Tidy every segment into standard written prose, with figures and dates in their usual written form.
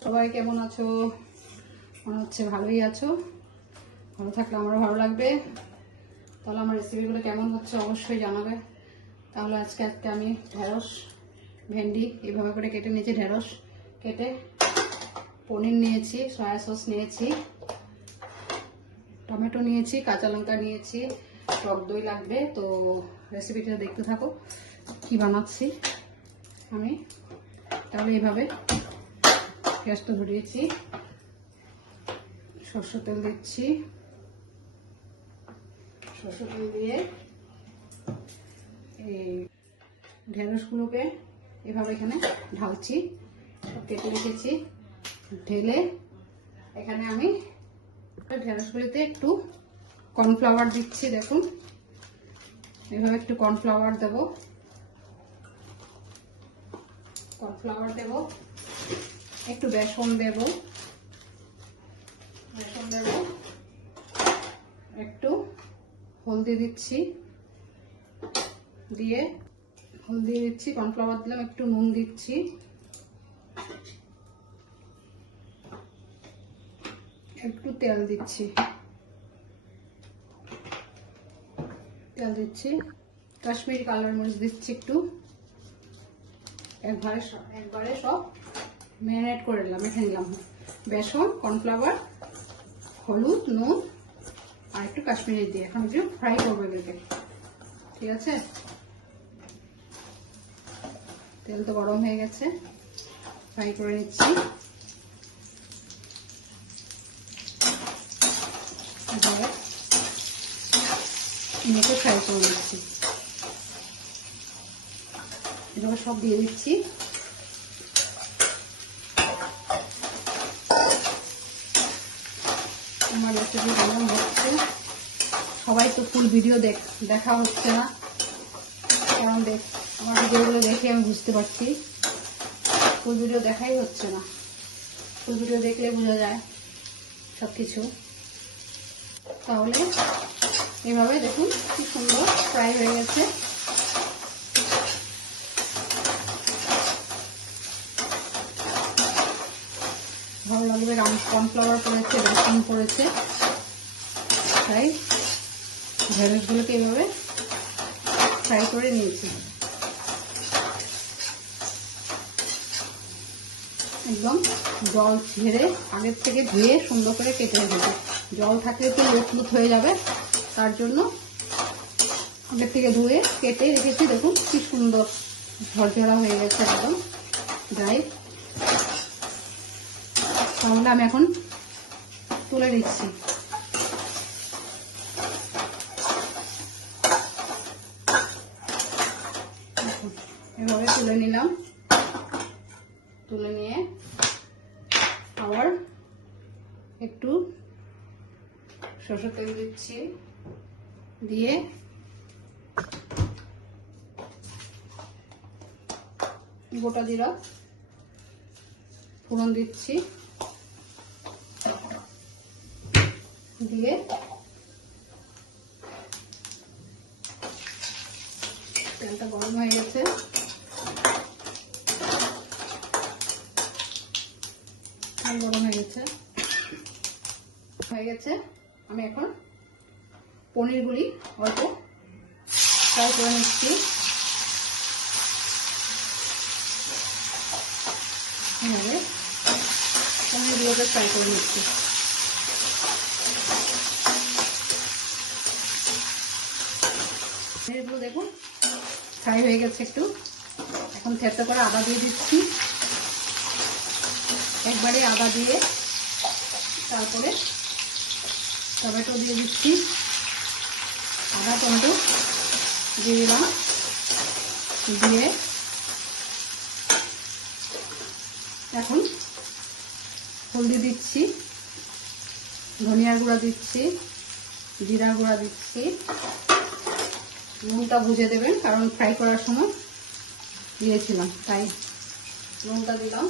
সবাই কেমন আছো? মনে হচ্ছে ভালোই আছো। ভালো থাকলে আমারও ভালো লাগবে। তাহলে আমার রেসিপিগুলো কেমন হচ্ছে অবশ্যই জানাবে। তাহলে আজকে আমি ঢেঁড়স ভেন্ডি এভাবে করে কেটে নিয়েছি, ঢেঁড়স কেটে পনির নিয়েছি, সয়া সস নিয়েছি, টমেটো নিয়েছি, কাঁচা লঙ্কা নিয়েছি, টক দই লাগবে। তো রেসিপিটা দেখতে থাকো কি বানাচ্ছি আমি। তাহলে এইভাবে গ্যাসটা ধরিয়েছি, সরষের তেল দিচ্ছি, সরষের তেল দিয়ে এই ঢেঁড়সগুলোকে এভাবে এখানে ঢালছি, কেটে রেখেছি। ঢেলে এখানে আমি ঢেঁড়সগুলিতে একটু কর্নফ্লাওয়ার দিচ্ছি। দেখুন এভাবে একটু কর্নফ্লাওয়ার দেব, একটু বেসন দেব, একটু হলদি দিচ্ছি, দিয়ে হলদি দিচ্ছি, কর্নফ্লাওয়ার দিলাম, একটু নুন দিচ্ছি, একটু তেল দিচ্ছি, কাশ্মীরি কালার মরিচ দিচ্ছি একটু। একবারে সব ম্যারিনেট করে নিলাম, মেখে নিলাম। বেসন, কর্নফ্লাওয়ার, হলুদ, নুন আর একটু কাশ্মীরি দিয়ে এখন একটু ফ্রাই করবো এগুলোকে। ঠিক আছে, তেল তো গরম হয়ে গেছে, ফ্রাই করে নিচ্ছি। মেখে ফ্রাই করে নিচ্ছি, এভাবে সব দিয়ে দিচ্ছি। আমার রেসিপি কেমন হচ্ছে, সবাই তো ফুল ভিডিও দেখা হচ্ছে না, কারণ আমার ভিডিওগুলো দেখে আমি বুঝতে পারছি ফুল ভিডিও দেখাই হচ্ছে না। ফুল ভিডিও দেখলে বোঝা যায় সব কিছু। তাহলে এভাবে দেখুন কি সুন্দর ফ্রাই হয়ে গেছে। ভালো লাগবে, কর্নফ্লাওয়ার পড়েছে, বেসন পড়েছে, তাই ঢেঁড়সগুলোকে এভাবে ফ্রাই করে নিয়েছি। একদম জল ঝেড়ে আগের থেকে ধুয়ে সুন্দর করে কেটে রেখেছি। জল থাকলে তো লুট হয়ে যাবে, তার জন্য আগের থেকে ধুয়ে কেটে রেখেছি। দেখুন কি সুন্দর ঝরঝরা হয়ে গেছে, একদম ড্রাই। তাহলে আমি এখন তুলে নিচ্ছি। এভাবে তুলে নিলাম, তুলে নিয়ে আবার একটু সরষের তেল দিচ্ছি, দিয়ে গোটা জিরা ফোড়ন দিচ্ছি, দিয়ে তেলটা গরম হয়ে গেছে, আমি এখন পনিরগুলি অল্প ফ্রাই করে নিচ্ছি। এভাবে পনিরগুলোকে ফ্রাই করে নিচ্ছি। পনিরগুলো দেখুন ফ্রাই হয়ে গেছে একটু। এখন থেতো করে আদা দিয়ে দিচ্ছি, একবারে আদা দিয়ে তারপরে টমেটো দিয়ে দিচ্ছি, আদা টমেটো দিয়ে দিলাম, দিয়ে এখন হলদি দিচ্ছি, ধনিয়ার গুঁড়া দিচ্ছি, জিরার গুঁড়া দিচ্ছি। নুনটা বুঝে দেবেন, কারণ ফ্রাই করার সময় দিয়েছিলাম, তাই নুনটা দিলাম।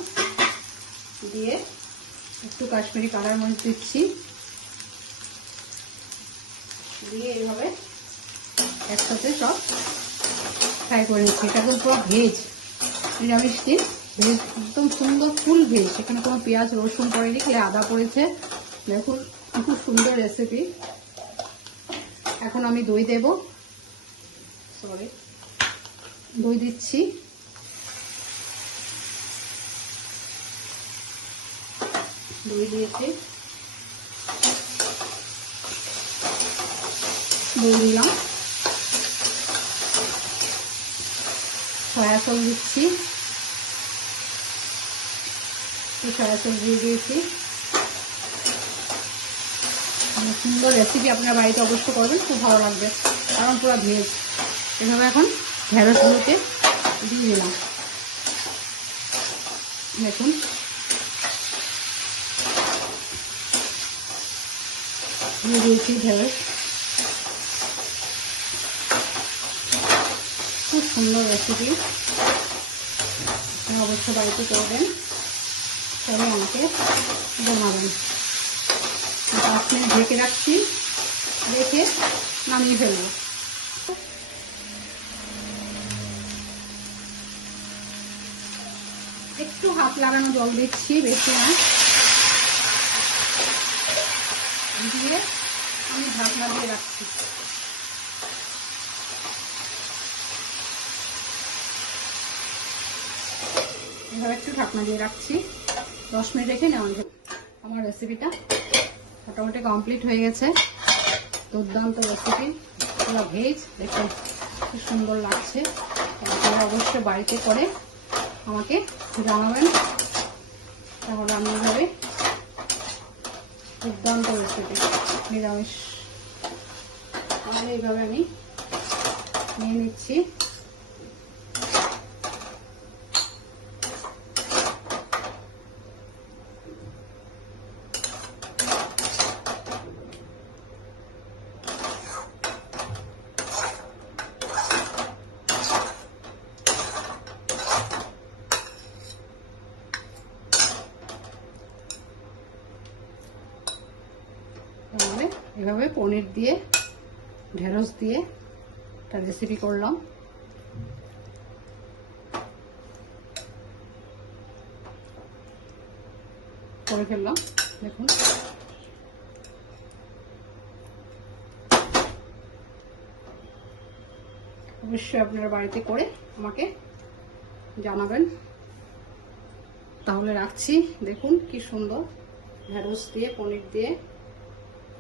দিয়ে একটু কাশ্মীরি কালার মরিচ দিচ্ছি, দিয়ে এইভাবে একসাথে সব ফ্রাই করে নিচ্ছি। এটা তো পুরো ভেজ, নিরামিষ দিন, ভেজ একদম সুন্দর ফুল ভেজ, এখানে কোনো পেঁয়াজ রসুন পড়েনি, খালি আদা পড়েছে। দেখুন খুব সুন্দর রেসিপি। এখন আমি দই দেব, সরি দই দিচ্ছি। দই দিয়েছি, দই দিলাম, সয়া সস দিচ্ছি, সয়া সস দিয়ে দিয়েছি। সুন্দর রেসিপি, আপনার বাড়িতে অবশ্য করবেন, খুব ভালো লাগবে, কারণ পুরো ভেজ। এভাবে এখন ঢেঁড়সগুলোকে দিয়ে দিলাম। দেখুন দিয়ে দিয়েছি ঢেঁড়স। খুব সুন্দর রেসিপি, আপনি অবশ্য বাড়িতে করবেন, তবে আমাকে জানাবেন। 5 মিনিট ঢেকে রাখছি, রেখে নামিয়ে ফেলবো। একটু হাত লাগানো জল দিচ্ছি, বেশি না, দিয়ে আমি ঢাকনা দিয়ে রাখছি। এভাবে একটু ঢাকনা দিয়ে রাখছি, 10 মিনিট রেখে নেওয়া যাবে। আমার রেসিপিটা মোটামুটি কমপ্লিট হয়ে গেছে। দুর্দান্ত রেসিপি, পুরো ভেজ। দেখুন খুব সুন্দর লাগছে। আপনারা অবশ্যই বাড়িতে করে আমাকে জানাবেন, তাহলে আমি এইভাবে দুর্দান্ত রেসিপি নিরামিষ, তাহলে এইভাবে আমি নিয়ে নিচ্ছি। তাহলে এভাবে পনির দিয়ে ঢেঁড়স দিয়ে একটা রেসিপি করলাম। করে ফেললাম, দেখুন অবশ্যই আপনারা বাড়িতে করে আমাকে জানাবেন। তাহলে রাখছি, দেখুন কি সুন্দর ঢেঁড়স দিয়ে পনির দিয়ে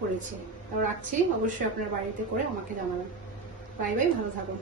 করেছি। তাহলে রাখছি, অবশ্যই আপনার বাড়িতে করে আমাকে জানাবেন। বাই বাই, ভালো থাকুন।